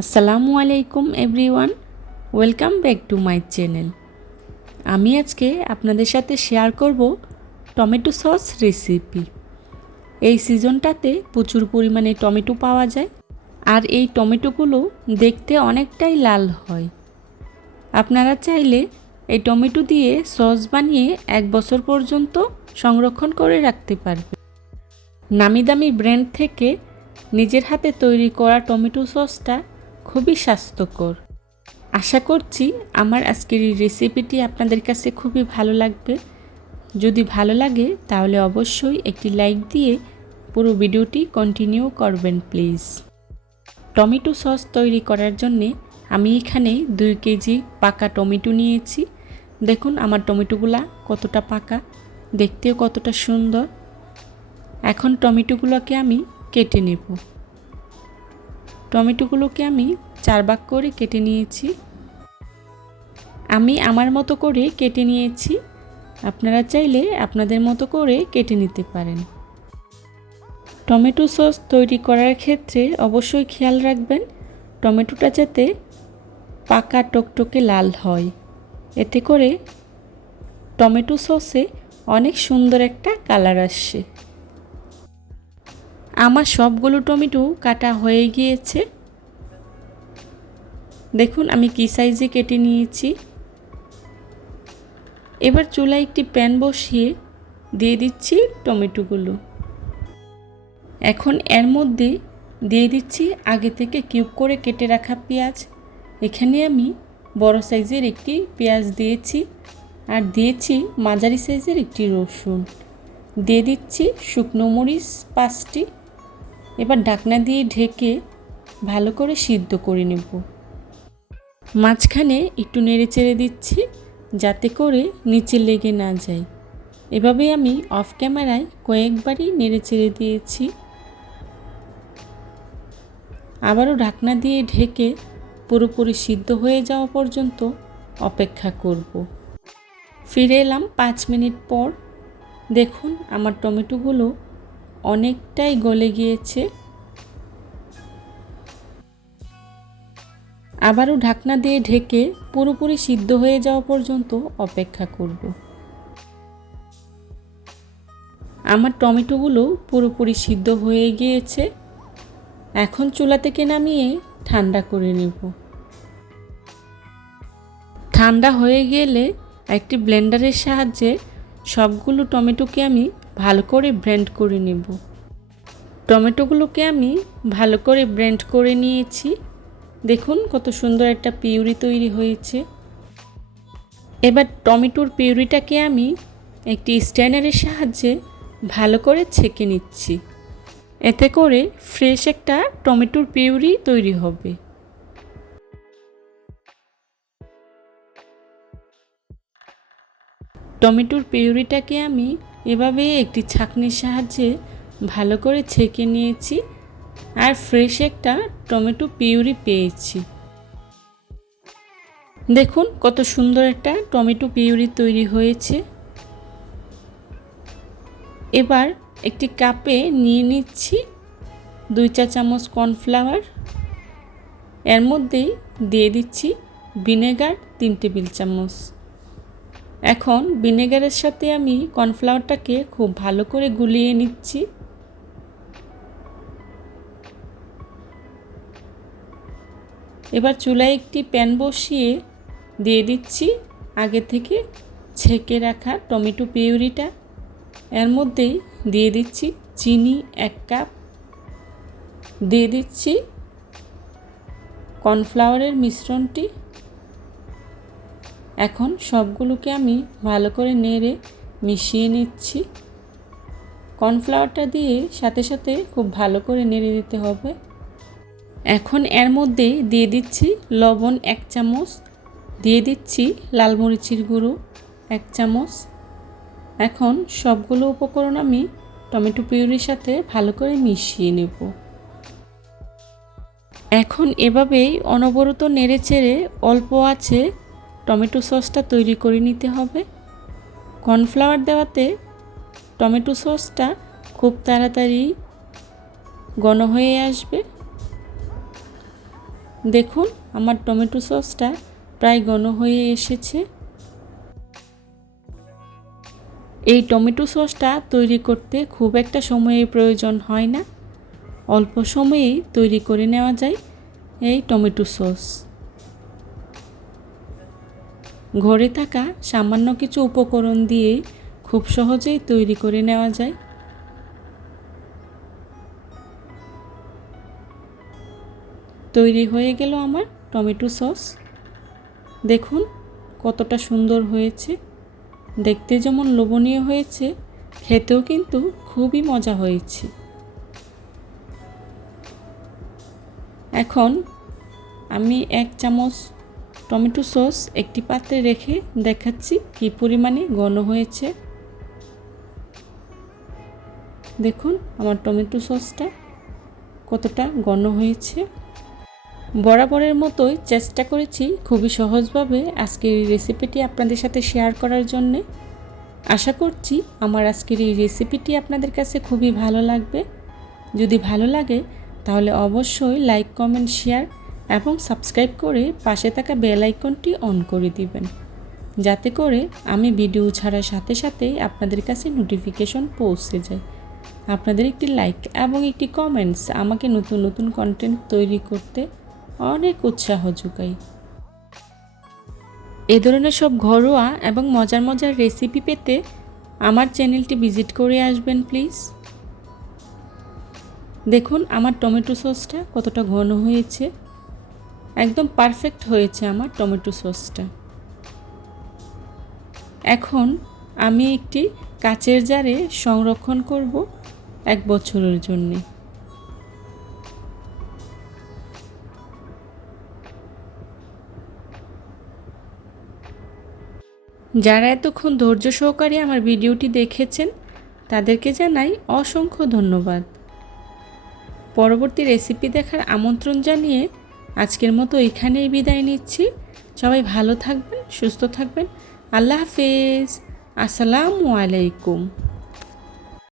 আসসালামু আলাইকুম everyone, welcome back to my channel. আমি আজকে আপনাদের সাথে শেয়ার করব টমেটো সস রেসিপি। এই সিজনটাতে প্রচুর পরিমাণে টমেটো পাওয়া যায়, আর এই টমেটোগুলো দেখতে অনেকটাই লাল হয়। আপনারা চাইলে এই টমেটো দিয়ে সস বানিয়ে 1 বছর পর্যন্ত সংরক্ষণ করে রাখতে পারবেন। নামি দামি ব্র্যান্ড থেকে নিজের হাতে তৈরি করা টমেটো সসটা খুবই স্বাস্থ্যকর। আশা করছি আমার আজকের এই রেসিপিটি আপনাদের কাছে খুবই ভালো লাগবে। যদি ভালো লাগে তাহলে অবশ্যই একটি লাইক দিয়ে পুরো ভিডিওটি কন্টিনিউ করবেন প্লিজ। টমেটো সস তৈরি করার জন্যে আমি এখানে 2 কেজি পাকা টমেটো নিয়েছি। দেখুন আমার টমেটোগুলা কতটা পাকা, দেখতেও কতটা সুন্দর। এখন টমেটোগুলোকে আমি কেটে নেব। টমেটোগুলোকে আমি 4 ভাগ করে কেটে নিয়েছি। আমি আমার মতো করে কেটে নিয়েছি, আপনারা চাইলে আপনাদের মতো করে কেটে নিতে পারেন। টমেটো সস তৈরি করার ক্ষেত্রে অবশ্যই খেয়াল রাখবেন টমেটোটা যাতে পাকা টকটকে লাল হয়। এতে করে টমেটো সসে অনেক সুন্দর একটা কালার আসে। আমার সবগুলো টমেটো কাটা হয়ে গিয়েছে। দেখুন আমি কি সাইজে কেটে নিয়েছি। এবার চুলায় একটি প্যান বসিয়ে দিয়ে দিচ্ছি টমেটোগুলো। এখন এর মধ্যে দিয়ে দিচ্ছি আগে থেকে কিউব করে কেটে রাখা পেঁয়াজ। এখানে আমি বড় সাইজের একটি পেঁয়াজ দিয়েছি, আর দিয়েছি মাঝারি সাইজের একটি রসুন। দিয়ে দিচ্ছি শুকনো মরিচ 5টি। এবার ঢাকনা দিয়ে ঢেকে ভালো করে সিদ্ধ করে নেব। মাঝখানে একটু নেড়ে চেড়ে দিচ্ছি যাতে করে নিচে লেগে না যায়। এভাবে আমি অফ ক্যামেরায় কয়েকবারই নেড়ে চেড়ে দিয়েছি। আবারও ঢাকনা দিয়ে ঢেকে পুরোপুরি সিদ্ধ হয়ে যাওয়া পর্যন্ত অপেক্ষা করব। ফিরে এলাম 5 মিনিট পর। দেখুন আমার টমেটোগুলো অনেকটাই গলে গিয়েছে। আবারও ঢাকনা দিয়ে ঢেকে পুরোপুরি সিদ্ধ হয়ে যাওয়া পর্যন্ত অপেক্ষা করব। আমার টমেটোগুলো পুরোপুরি সিদ্ধ হয়ে গিয়েছে। এখন চুলা থেকে নামিয়ে ঠান্ডা করে নেব। ঠান্ডা হয়ে গেলে একটি ব্লেন্ডারের সাহায্যে সবগুলো টমেটোকে আমি ভালো করে ব্লেন্ড করে নেব। টমেটোগুলোকে আমি ভালো করে ব্লেন্ড করে নিয়েছি। দেখুন কত সুন্দর একটা পিউরি তৈরি হয়েছে। এবার টমেটোর পিউরিটাকে আমি একটি স্ট্যানারের সাহায্যে ভালো করে ছেঁকে নিচ্ছি। এতে করে ফ্রেশ একটা টমেটোর পিউরি তৈরি হবে। টমেটোর পিউরিটাকে আমি এভাবে একটি ছাঁকনির সাহায্যে ভালো করে ছেঁকে নিয়েছি, আর ফ্রেশ একটা টমেটো পিউরি পেয়েছি। দেখুন কত সুন্দর একটা টমেটো পিউরি তৈরি হয়েছে। এবার একটি কাপে নিয়ে নিচ্ছি 2 চা চামচ কর্নফ্লাওয়ার। এর মধ্যেই দিয়ে দিচ্ছি ভিনেগার 3 টেবিল চামচ। এখন ভিনেগারের সাথে আমি কর্নফ্লাওয়ারটাকে খুব ভালো করে গুলিয়ে নিচ্ছি। এবার চুলায় একটি প্যান বসিয়ে দিয়ে দিচ্ছি আগে থেকে ছেঁকে রাখা টমেটো পিউরিটা। এর মধ্যেই দিয়ে দিচ্ছি চিনি 1 কাপ, দিয়ে দিচ্ছি কর্নফ্লাওয়ারের মিশ্রণটি। এখন সবগুলোকে আমি ভালো করে নেড়ে মিশিয়ে নিচ্ছি। কর্নফ্লাওয়ারটা দিয়ে সাথে সাথে খুব ভালো করে নেড়ে দিতে হবে। এখন এর মধ্যে দিয়ে দিচ্ছি লবণ 1 চামচ, দিয়ে দিচ্ছি লাল মরিচের গুঁড়ো 1 চামচ। এখন সবগুলো উপকরণ আমি টমেটো পিউরির সাথে ভালো করে মিশিয়ে নেব। এখন এভাবেই অনবরত নেড়ে চেড়ে অল্প আছে টমেটো সসটা তৈরি করে নিতে হবে। কর্নফ্লাওয়ার দেওয়াতে টমেটো সসটা খুব তাড়াতাড়ি ঘন হয়ে আসবে। দেখুন আমার টমেটো সসটা প্রায় ঘন হয়ে এসেছে। এই টমেটো সসটা তৈরি করতে খুব একটা সময়ের প্রয়োজন হয় না, অল্প সময়েই তৈরি করে নেওয়া যায় এই টমেটো সস। ঘরে থাকা সামান্য কিছু উপকরণ দিয়ে খুব সহজেই তৈরি করে নেওয়া যায়। তৈরি হয়ে গেল আমার টমেটো সস। দেখুন কতটা সুন্দর হয়েছে, দেখতে যেমন লোভনীয় হয়েছে, খেতেও কিন্তু খুবই মজা হয়েছে। এখন আমি 1 চামচ টমেটো সস একটি পাত্রে রেখে দেখাচ্ছি কী পরিমাণে ঘন হয়েছে। দেখুন আমার টমেটো সসটা কতটা ঘন হয়েছে। বরাবরের মতোই চেষ্টা করেছি খুবই সহজভাবে আজকের এই রেসিপিটি আপনাদের সাথে শেয়ার করার জন্যে। আশা করছি আমার আজকের এই রেসিপিটি আপনাদের কাছে খুবই ভালো লাগবে। যদি ভালো লাগে তাহলে অবশ্যই লাইক, কমেন্ট, শেয়ার এবং সাবস্ক্রাইব করে পাশে থাকা বেল আইকনটি অন করে দিবেন, যাতে করে আমি ভিডিও ছাড়ার সাথে সাথেই আপনাদের কাছে নোটিফিকেশন পৌঁছে যায়। আপনাদের একটি লাইক এবং একটি কমেন্টস আমাকে নতুন নতুন কন্টেন্ট তৈরি করতে অনেক উৎসাহ যোগায়। এ ধরনের সব ঘরোয়া এবং মজার মজার রেসিপি পেতে আমার চ্যানেলটি ভিজিট করে আসবেন প্লিজ। দেখুন আমার টমেটো সসটা কতটা ঘন হয়েছে, একদম পারফেক্ট হয়েছে আমার টমেটো সসটা। এখন আমি একটি কাচের জারে সংরক্ষণ করব 1 বছরের জন্যে। যারা এতক্ষণ ধৈর্য সহকারে আমার ভিডিওটি দেখেছেন তাদেরকে জানাই অসংখ্য ধন্যবাদ। পরবর্তী রেসিপি দেখার আমন্ত্রণ জানিয়ে আজকের মতো এখানেই বিদায় নিচ্ছি। সবাই ভালো থাকবেন, সুস্থ থাকবেন। আল্লাহ হাফেজ। আসসালামু আলাইকুম।